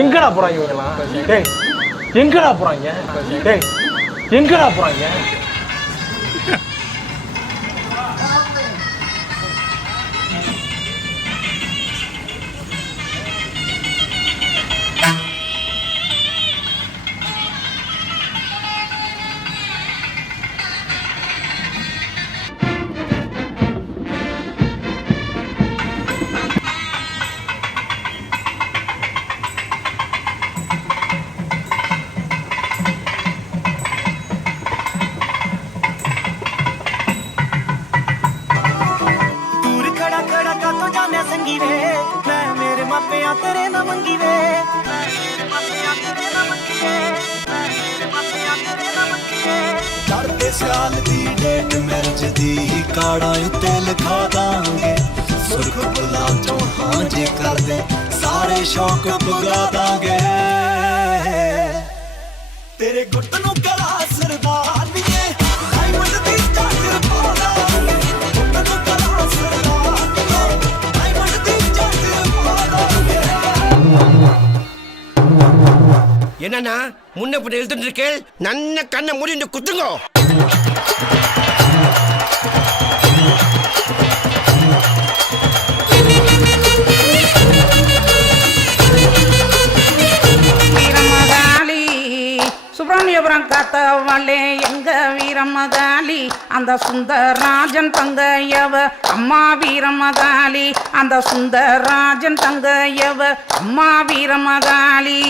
எங்கடா போறாங்க இவங்கலாம்? டேய் எங்கடா போறாங்க? டேய் எங்கடா போறாங்க? सियाल दी डेट मिर्च दी काड़ा उत्ते लिखा दांगे सुर्ख बुला चो हाँ जे कर दे सारे शौक पुगा दांगे तेरे गुट नू गला सरदार दिए डायमंड दी चादर पा दांगे गुट नू गला सरदार दिए डायमंड दी चादर पा दांगे என்னன்னா முன்ன பின்ன எழுத்துட்டு இருக்கேள் நன்ன கண்ணை மூடி இந்த குத்துங்கோ. வீரமகாளி சுப்பிரமணியபுரம் காத்தவளே எங்க வீரமகாளி அந்த சுந்தரராஜன் தங்கையவ அம்மா வீரமகாளி அந்த சுந்தரராஜன் தங்கையவ அம்மா வீரமகாளி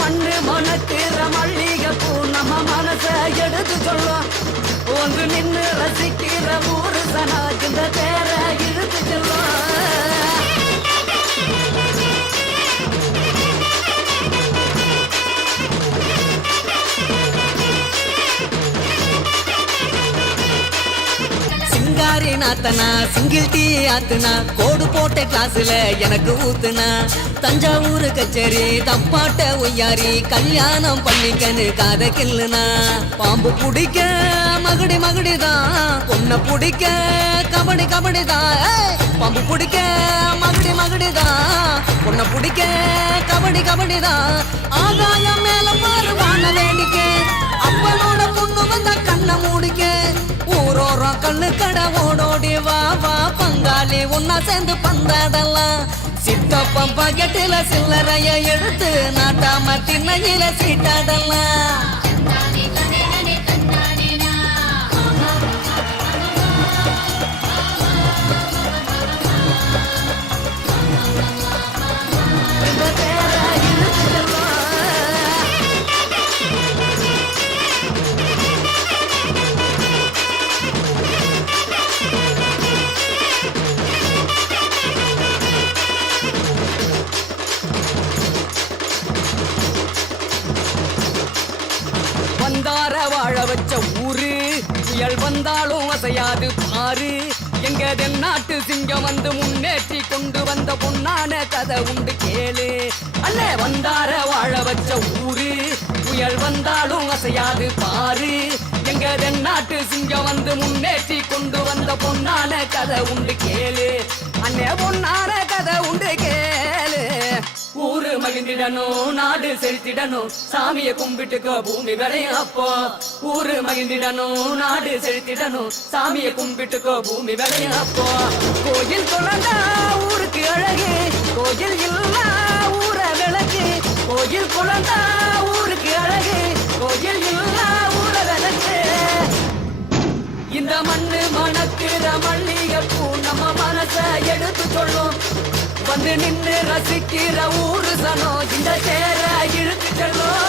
மண்ணு மணக்கிற மல்லிகை பூ நம்ம மனச எடுத்து சொல்லும் ஒன்று நின்று ரசிக்கிற ஊரு சனா இந்த பேர இழுத்து செல்லும். சிங்காரி நாத்தனா சிங்கிள் டீ ஆத்துனா கோடு போட்ட கிளாஸ்ல எனக்கு ஊத்துனா தஞ்சாவூர் கச்சேரி தப்பாட்ட ஒய்யாரி கல்யாணம் பண்ணிக்கன்னு காத கில்லுனா பாம்பு பிடிக்க மகுடி மகுடிதான் பொண்ணை பிடிக்க கபடி கபடிதான் பாம்பு பிடிக்க மகுடி மகுடிதான் பொண்ணை பிடிக்க கபடி கபடிதான் ஆகாயம் மேல மாறுவான வேடிக்க அப்பனோட பொண்ணு வந்த கண்ணை மூடிக்க ஊரோரம் கண்ணு கடை ஓடோடி வா வா பங்காளி ஒன்னா சேர்ந்து பந்தாடலாம் சித்தப்பம் பாக்கெட்டில சில்லறைய எடுத்து நாட்டாம திண்ணையில சீட்டாடலாம். வந்தார வாழ வச்ச ஊரு புயல் வந்தாலும் அசையாது பாரு எங்க தென்னாட்டு சிங்கம் வந்து முன்னேற்றி கொண்டு வந்த பொன்னான கதை உண்டு கேளு. அல்ல வந்தார வாழ வச்ச ஊரு, புயல் வந்தாலும் அசையாது பாரு. எங்க தென்னாட்டு சிங்கம் வந்து முன்னேற்றி கொண்டு வந்த பொன்னான கதை உண்டு கேளு. அண்ணே பொன்னான கதை உண்டு கேளு. ஊரு மகிழ்ந்திடணும், நாடு செழித்திடணும், சாமியை கும்பிட்டுக்கோ பூமி விளையும் அப்போ. ஊரு மகிழ்ந்திடணும், நாடு செழித்திடணும், சாமியை கும்பிட்டுக்கோ பூமி விளையும் அப்போ. கோயில் குழந்தா ஊருக்கு அழகு, கோயில் இல்லா ஊர விளக்கு. கோயில் குழந்தா ஊருக்கு அழகு, கோயில் இல்லா ஊர விளக்கு. இந்த மண்ணு மணக்கிற மல்லிகைப்பூ நம்ம மனச எடுத்து சொல்லும். வந்து நின்று ரசிக்கிற ஊரு சனம் இந்த சேர இழுத்து செல்லும்.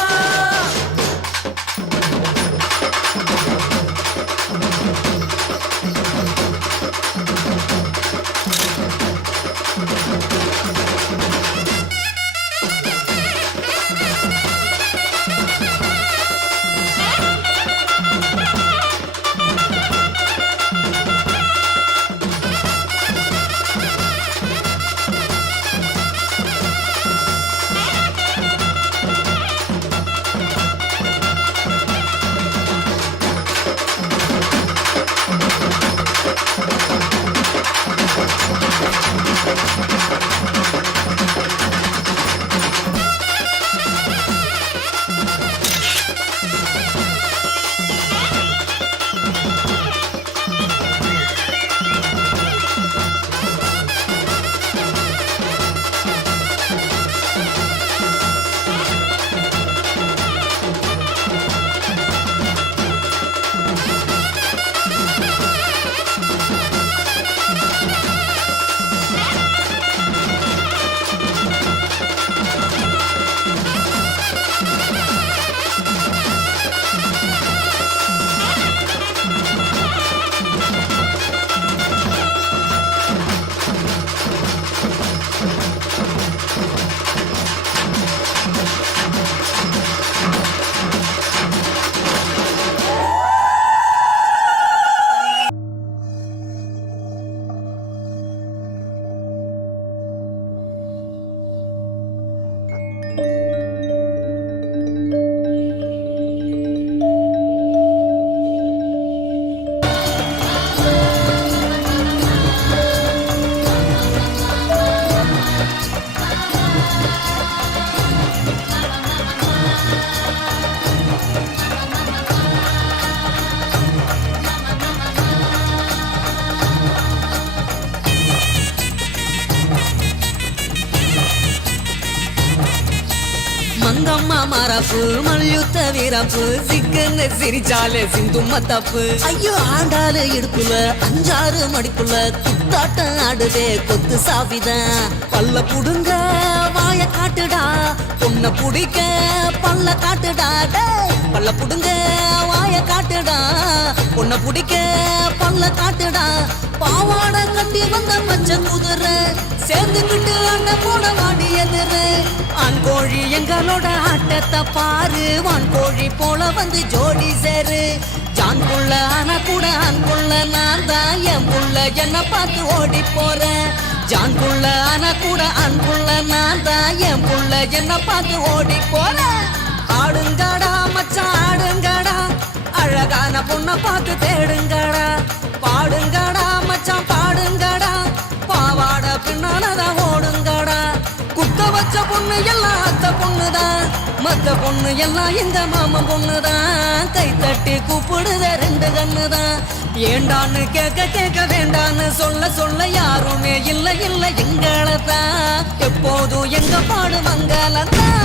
மங்கம்மா மரப்பு மல்யுத்த வீரப்பு சிக்கன்னு சிரிச்சாலே சிந்தும்ம தப்பு. ஐயோ ஆண்டாளு இடுப்புல 5-6 மடிப்புல குத்தாட்டம் ஆடுதே கொத்து சாவிதான். பல்ல புடுங்க வாய காட்டுடா, பொண்ண புடிக்க பல்ல காட்டுடா. பல்ல புடுங்க வாய காட்டுடா, பொண்ண புடிக்க பல்ல காட்டுடா. பாவாட கட்டி வந்த பச்சை குதிரை சேர்ந்துக்கிட்டு அண்ணன் போட வாடி எதிரு. ஆண் கோழி எங்களோட ஆட்டத்தை பாரு, வான் கோழி போல வந்து ஜோடி சேரு. ஜான் புள்ள ஆனா கூட ஆண் புள்ள நான் தான், என் புள்ள என்ன பார்த்து ஓடி போறேன். ஜான் புள்ள ஆனா கூட ஆண் புள்ள நான் தான், என் புள்ள என்ன பார்த்து ஓடி போறேன். ஆடுங்கடா மச்சான் ஆடுங்கடா, அழகான பொண்ணை பார்த்து தேடுங்கடா. பாடுங்கடா மச்சான் பாடுங்கடா, பாவாட பின்னாலதான் ஓடுங்கடா. குத்த வச்ச பொண்ணு எல்லாம் அத்த பொண்ணுதான், மத்த பொண்ணு எல்லாம் எங்க மாமன் பொண்ணுதான். கை தட்டி கூப்பிடுத 2 கண்ணுதான். ஏண்டான்னு கேட்க கேட்க வேண்டான்னு சொல்ல சொல்ல யாருமே இல்ல இல்ல எங்களதான். எப்போதும் எங்க பாடு மங்களத்தான்.